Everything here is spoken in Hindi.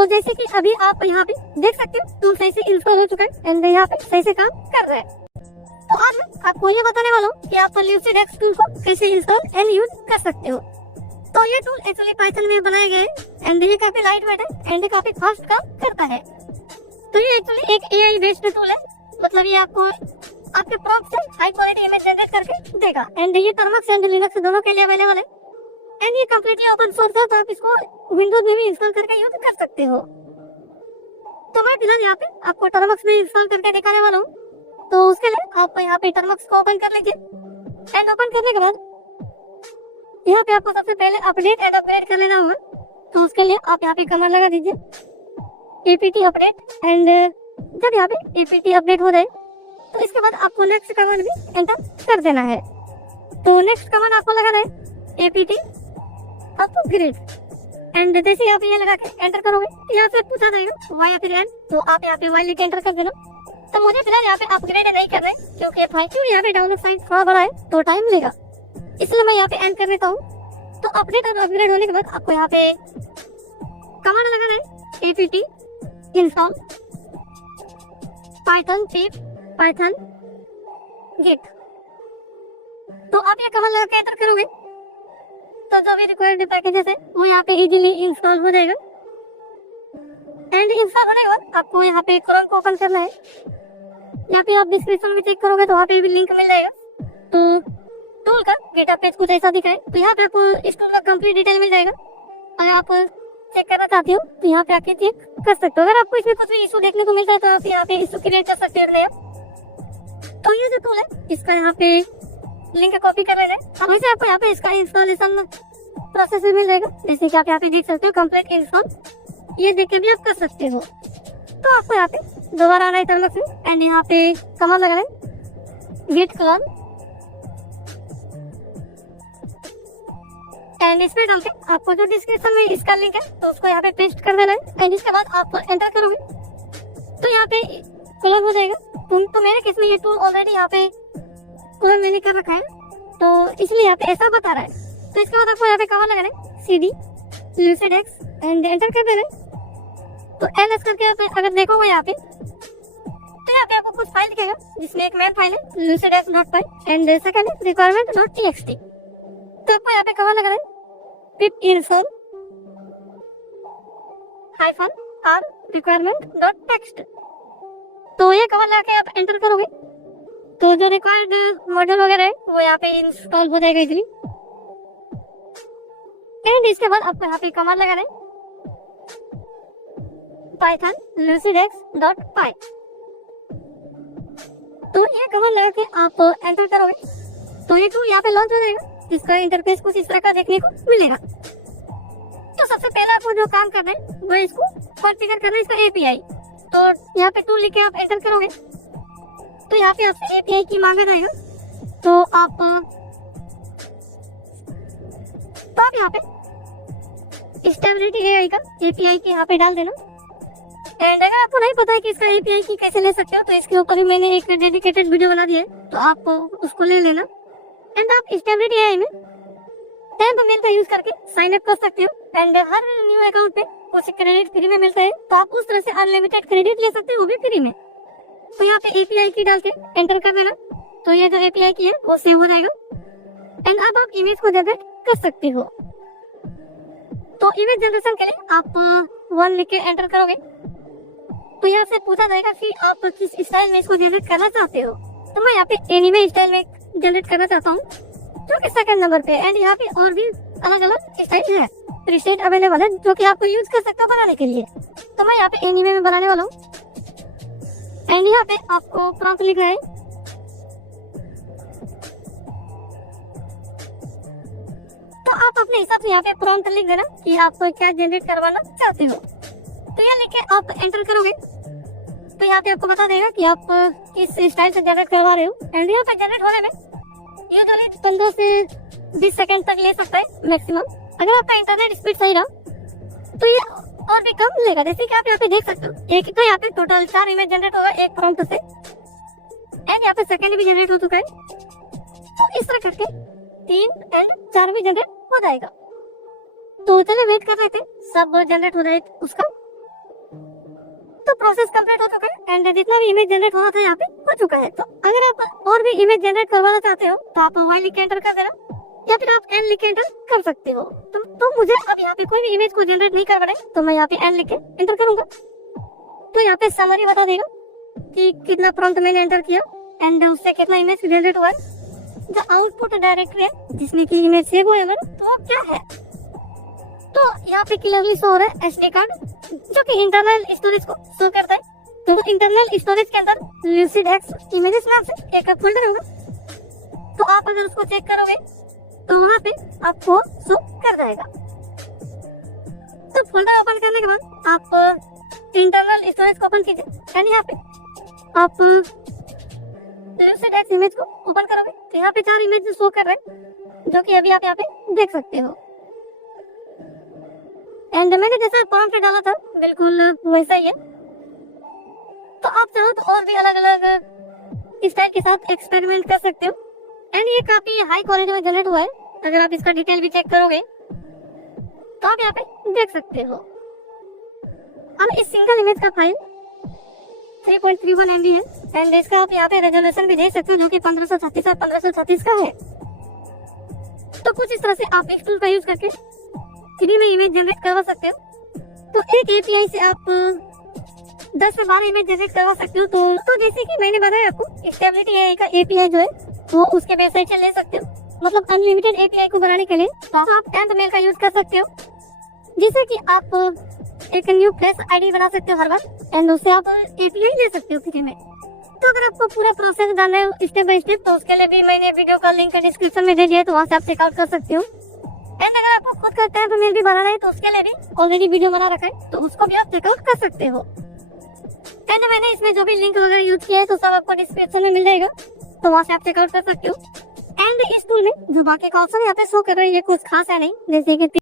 तो जैसे कि अभी आप यहाँ पे देख सकते हो टूल सही से इंस्टॉल हो चुका है एंड यहाँ पे सही से काम कर रहा है। तो आज मैं आपको ये बताने वाला हूँ कि आप ल्यूसिड एक्स टूल को कैसे इंस्टॉल एंड यूज कर सकते हो। तो ये टूल एक्चुअली पाइथन में बनाया गया है एंड ये काफी लाइट वेट है एंड काफी फास्ट काम करता है। तो ये एक्चुअली एक एआई बेस्ड टूल है, मतलब ये आपको आपके प्रॉम्प्ट से हाई क्वालिटी इमेज जनरेट करके देगा एंड ये टर्मक्स एंड लिनक्स दोनों के लिए अवेलेबल है एंड ये कंप्लीटली ओपन सोर्स है, तो आप इसको विंडोज में भी इंस्टॉल करके यूज कर सकते हो। तो मैं फिलहाल यहाँ पे आपको टर्मक्स में इंस्टॉल करके दिखाने वाला हूँ। तो उसके लिए आप यहाँ पे टर्मक्स को ओपन कर लीजिए एंड ओपन करने के बाद यहाँ पे आपको सबसे पहले अपडेट एंड अपग्रेड कर लेना होगा। तो उसके लिए आप यहाँ पे कमांड लगा दीजिए एपीटी अपडेट एंड जब यहाँ पे एपीटी अपडेट हो जाए तो इसके बाद आपको नेक्स्ट कमांड भी एंटर कर देना है। तो नेक्स्ट कमांड आपको लगाना है एपीटी अपग्रेड एंड जैसे आप ये लगा के एंटर करोगे यहाँ पे पूछा जाएगा वाई या फिर एन, तो आप यहाँ पे वाई लिख के एंटर कर देना। तो मुझे फिलहाल यहाँ पे अपग्रेड नहीं कर रहे क्योंकि क्यों यहाँ पे डाउनलोड साइज थोड़ा बड़ा है तो टाइम लेगा, इसलिए मैं यहाँ पे एंड कर देता हूँ। तो अपडेट और अपग्रेड होने के बाद आपको यहाँ पे कमांड लगाना है एपीटी इंस्टॉल पाइथन पिप पाइथन गिट। तो आप ये कमांड लगा के एंटर करोगे तो जो भी रिक्वायर्ड पैकेजेस है वो यहाँ पे इजीली इंस्टॉल हो जाएगा एंड इंस्टॉल होने के बाद आपको यहाँ पे क्रोम को ओपन करना है। यहाँ पे आप डिस्क्रिप्शन में चेक करोगे तो वहाँ पे भी लिंक मिल जाएगा। तो टूल का गेटअप पेज कुछ ऐसा दिखा है, तो यहाँ पे आपको इस टूल का कंप्लीट डिटेल मिल जाएगा। अगर आप चेक करना चाहते हो तो यहाँ पे आके चेक कर सकते हो। अगर आपको इसमें कुछ भी इशू देखने को मिलता है तो आप यहाँ पे इशू क्रिएट कर सकते हो। तो ये जो टूल है इसका यहाँ पे लिंक कॉपी कर लेना है। अब वैसे आपको यहाँ पे इसका इंस्टॉलेशन प्रोसेस भी मिल जाएगा, जैसे कि आप यहाँ पे देख सकते हो कंप्लीट इंस्टॉल, ये देख के भी आप कर सकते हो। तो आपको यहाँ पे दोबारा आना है टर्मक्स में एंड यहाँ पे कमांड लगाना है गिट क्लोन एंड इसमें डाल के आपको जो डिस्क्रिप्शन में इसका लिंक है तो उसको यहाँ पे पेस्ट कर देना है एंड इसके बाद आप एंटर करोगे तो यहाँ पे क्लोन हो जाएगा। तो मेरे केस में ये टूल ऑलरेडी यहाँ पे क्लोन मैंने कर रखा है तो इसलिए यहाँ पे ऐसा बता रहा है। तो इसके बाद आपको यहाँ पे कमांड लगाना है cd lucid x and enter कर देना। तो ls करके आप अगर देखोगे यहाँ पे तो यहाँ पे आपको कुछ फाइल दिखेगा जिसमें एक मेन फाइल है lucidx.py एंड सेकंड है requirement.txt। तो आपको यहाँ पे कमांड लगाना है pip install -r requirement.txt। तो ये कमांड लगा के आप एंटर करोगे तो जो रिक्वायर्ड मॉड्यूल वगैरह है वो यहाँ पे इंस्टॉल हो जाएगा इजीली एंड इसके बाद आपको यहाँ पे कमांड लगाना है python lucidx.py। तो ये कमांड लगा के आप एंटर करोगे तो ये टूल यहाँ पे लॉन्च हो जाएगा, जिसका इंटरफेस कुछ इस तरह का देखने को मिलेगा। तो सबसे पहले आपको जो काम करना है वो इसको कॉन्फ़िगर करना है, इसका एपीआई। तो यहाँ पे टूल लिख के आप एंटर करोगे तो यहाँ पे आपसे एपीआई की मांगा जाएगा। तो आप यहाँ पे स्टेबिलिटी एआई का एपीआई की यहाँ पे डाल देना एंड अगर आपको नहीं पता है कि इसका एपीआई की कैसे ले सकते हो तो इसके ऊपर ही मैंने एक डेडिकेटेड वीडियो बना दिया है, तो आप उसको ले लेना एंड आप स्टेबिलिटी एआई में टेम्प मेल का यूज करके साइन अप कर सकते हो एंड हर न्यू अकाउंट पे कुछ क्रेडिट फ्री में मिलता है, तो आप उस तरह से अनलिमिटेड क्रेडिट ले सकते हो वो भी फ्री में। तो यहाँ पे एपीआई की डाल के एंटर कर देना तो ये जो एपीआई की है वो सेव हो जाएगा एंड अब आप इमेज को जनरेट कर सकते हो। तो इमेज जनरेशन के लिए आप 1 लिख के एंटर करोगे तो यहाँ से पूछा जाएगा कि आप किस स्टाइल में इसको जनरेट करना चाहते हो। तो मैं यहाँ पे एनिमे स्टाइल में जनरेट करना चाहता हूँ जो कि सेकंड नंबर पे एंड यहाँ पे और भी अलग अलग स्टाइल है प्रीसेट अवेलेबल है जो कि आपको यूज कर सकते हो बनाने के लिए। तो मैं यहाँ पे एनिमे में बनाने वाला हूँ एंड यहाँ पे आपको प्रॉम्प्ट लिखना है तो आप अपने हिसाब से यहाँ पे प्रॉम्प्ट लिख देना कि आप क्या जनरेट करवाना चाहते हो। तो ये लिख के आप एंटर करोगे तो यहाँ पे आपको बता देगा कि आप किस स्टाइल से जनरेट करवा रहे हो एंड यहाँ पे जनरेट होने में यूजुअली 15 से 20 सेकंड तक ले सकता है मैक्सिमम। अगर आपका इंटरनेट स्पीड सही रहा तो ये और भी कम लेगा, जैसे कि आप यहाँ पे देख सकते हो। एक तो यहाँ पे टोटल 4 इमेज जनरेट होगा एक प्रॉम्प्ट से एंड यहाँ पे सेकंड भी जनरेट हो चुका है। तो इस तरह करके 3 एंड 4 भी जनरेट हो जाएगा। तो चलिए वेट कर रहे थे सब जनरेट हो जाए उसका तो प्रोसेस कंप्लीट हो चुका है एंड जितना भी इमेज जनरेट होना था यहाँ पे हो चुका है। तो अगर आप और भी इमेज जनरेट करवाना चाहते हो तो आप y लिख के एंटर कर देना या फिर आप n लिख के एंटर कर सकते हो। तो मुझे अब यहाँ पे कोई भी इमेज को जनरेट नहीं करवाना है तो मैं यहाँ पे n लिख के एंटर करूंगा। तो यहाँ पे समरी बता देगा कि कितना प्रॉम्प्ट मैंने एंटर किया एंड उससे कितना इमेज जनरेट हुआ है। जो आउटपुट डायरेक्टरी है जिसमें की इमेज सेव हुआ है हमारा, तो वो क्या है, तो यहाँ पे क्लियरली शो हो रहा है एसडी कार्ड जो कि इंटरनल स्टोरेज को शो करता है। तो इंटरनल स्टोरेज के अंदर LucidX इमेजेस नाम से एक फोल्डर होगा। तो आप अगर उसको चेक करोगे तो वहाँ पे आपको शो कर जाएगा। तो फोल्डर ओपन करने के बाद आप इंटरनल स्टोरेज को ओपन कीजिए एंड यहाँ पे आप LucidX इमेज को ओपन करोगे तो यहाँ पे 4 इमेज शो कर रहे हैं जो कि अभी आप यहाँ पे देख सकते हो। एंड मैंने जैसा प्रॉम्प्ट डाला था बिल्कुल वैसा ही है। तो आप चाहो तो और भी अलग अलग स्टाइल के साथ एक्सपेरिमेंट कर सकते हो एंड ये काफी हाई क्वालिटी में जनरेट हुआ है। अगर आप इसका डिटेल भी चेक करोगे तो आप यहाँ पे देख सकते हो। अब इस सिंगल इमेज का फाइल 3.31 MB है एंड इसका आप यहाँ पे रेजोल्यूशन भी देख सकते हो जो कि 1536 और 1536 का है। तो कुछ इस तरह से आप इस टूल का यूज करके फ्री में इमेज जनरेट करवा सकते हो। तो एक एपीआई से आप 10 से 12 इमेज जनरेट करवा सकते हो। तो जैसे कि मैंने बताया आपको स्टेबिलिटी एआई का एपीआई जो है वो उसके वेबसाइट से ले सकते हो। मतलब अनलिमिटेड एपीआई को बनाने के लिए तो आप 10th मेल का यूज कर सकते हो जिससे कि आप एक न्यू फ्रेश आईडी बना सकते हो हर बार एंड उससे आप एपीआई ले सकते हो फ्री में। तो अगर आपको पूरा प्रोसेस जानना है स्टेप बाय स्टेप तो उसके लिए भी मैंने वीडियो का लिंक डिस्क्रिप्शन में दे दिया है, तो वहाँ से आप चेकआउट कर सकते हो। एंड अगर आपको खुद का 10th मेल भी बनाना है तो उसके लिए भी ऑलरेडी वीडियो बना रखा है, तो उसको भी आप चेकआउट कर सकते हो। एंड मैंने इसमें जो भी लिंक वगैरह यूज किया है तो सब आपको डिस्क्रिप्शन में मिल जाएगा, तो वहाँ से आप चेकआउट कर सकते हो। एंड इस टूल में जो बाकी का ऑप्शन यहाँ पे शो कर रहे हैं ये कुछ खास है नहीं, जैसे कि